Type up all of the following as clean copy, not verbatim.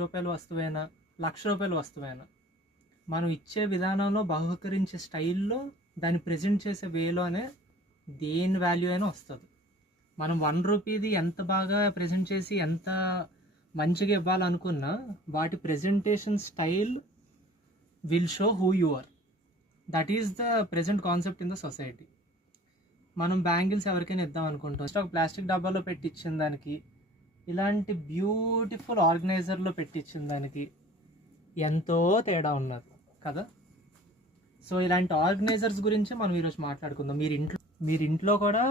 రూపాయల వస్తువైనా, రూ. 1,00,000 వస్తువైనా మనం ఇచ్చే విధానంలో, బహుకరించే స్టైల్లో, దాన్ని ప్రజెంట్ చేసే వేలోనే దేని వాల్యూ అయినా వస్తుంది. మనం రూ. 1 ఎంత బాగా ప్రజెంట్ చేసి ఎంత మంచిగా ఇవ్వాలనుకున్నా, వాటి presentation style will show who you are. That is the present concept in the society. మనం బ్యాంగిల్స్ ఎవరికైనా ఇద్దాం అనుకుంటాం, ఒక ప్లాస్టిక్ డబ్బాలో పెట్టించిన దానికి, ఇలాంటి బ్యూటిఫుల్ ఆర్గనైజర్లో పెట్టించిన దానికి ఎంతో తేడా ఉన్నది కదా. సో ఇలాంటి ఆర్గనైజర్స్ గురించి మనం ఈరోజు మాట్లాడుకుందాం. మీరు ఇంట్లో కూడా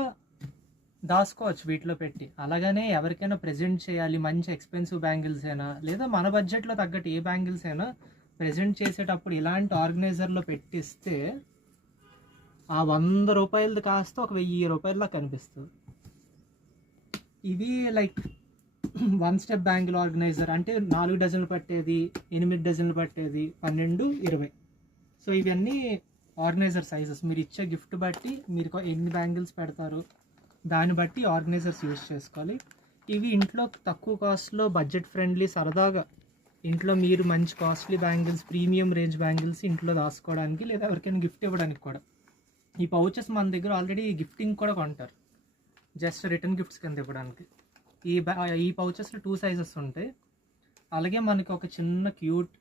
దాచుకోవచ్చు వీటిలో పెట్టి. అలాగనే ఎవరికైనా ప్రజెంట్ చేయాలి, మంచి ఎక్స్పెన్సివ్ బ్యాంగిల్స్ అయినా, లేదా మన బడ్జెట్లో తగ్గట్టు ఏ బ్యాంగిల్స్ అయినా ప్రజెంట్ చేసేటప్పుడు ఇలాంటి ఆర్గనైజర్లో పెట్టిస్తే ఆ రూ. 100 కాస్త ఒక రూ. 1,000 కనిపిస్తుంది. ఇవి లైక్ 1 స్టెప్ బ్యాంగిల్ ఆర్గనైజర్ అంటే 4 డజన్లు పట్టేది, 8 డజన్లు పట్టేది, 12, 20. సో ఇవన్నీ ఆర్గనైజర్ సైజెస్. మీరు ఇచ్చే గిఫ్ట్ బట్టి మీరు ఎన్ని బ్యాంగిల్స్ పెడతారు దాన్ని బట్టి ఆర్గనైజర్స్ యూజ్ చేసుకోవాలి. ఇవి ఇంట్లో తక్కువ కాస్ట్లో, బడ్జెట్ ఫ్రెండ్లీ, సరదాగా ఇంట్లో మీరు మంచి costly bangles, premium range bangles ఇంట్లో దాచుకోవడానికి, లేదా ఎవరికైనా గిఫ్ట్ ఇవ్వడానికి కూడా. ఈ పౌచెస్ మన దగ్గర ఆల్రెడీ గిఫ్టింగ్ కూడా కొంటారు, జస్ట్ రిటర్న్ గిఫ్ట్స్ కింద ఇవ్వడానికి. ఈ పౌచెస్లో 2 సైజెస్ ఉంటాయి. అలాగే మనకి ఒక చిన్న క్యూట్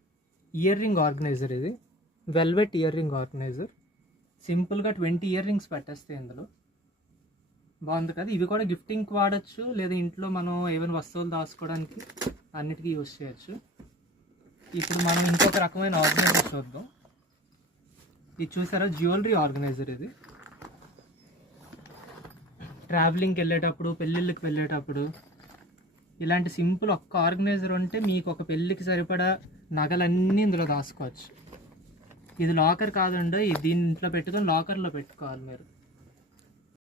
ఇయర్ రింగ్ ఆర్గనైజర్, ఇది వెల్వెట్ ఇయర్ రింగ్ ఆర్గనైజర్. సింపుల్గా 20 ఇయర్ రింగ్స్ పెట్టేస్తే ఇందులో బాగుంది కదా. ఇవి కూడా గిఫ్టింగ్కి వాడచ్చు, లేదా ఇంట్లో మనం ఏమైనా వస్తువులు దాచుకోవడానికి అన్నిటికీ యూజ్ చేయొచ్చు. ఇప్పుడు మనం ఇంకొక రకమైన ఆర్గనైజర్ చూద్దాం. ఇది చూసారా, జ్యువెలరీ ఆర్గనైజర్. ఇది ట్రావెలింగ్కి వెళ్ళేటప్పుడు, పెళ్ళిళ్ళకి వెళ్ళేటప్పుడు ఇలాంటి సింపుల్ ఒక్క ఆర్గనైజర్ ఉంటే మీకు ఒక పెళ్ళికి సరిపడా నగలన్నీ ఇందులో దాచుకోవచ్చు. ఇది లాకర్ కాదండి, దీని ఇంట్లో పెట్టుకొని లాకర్లో పెట్టుకోవాలి మీరు.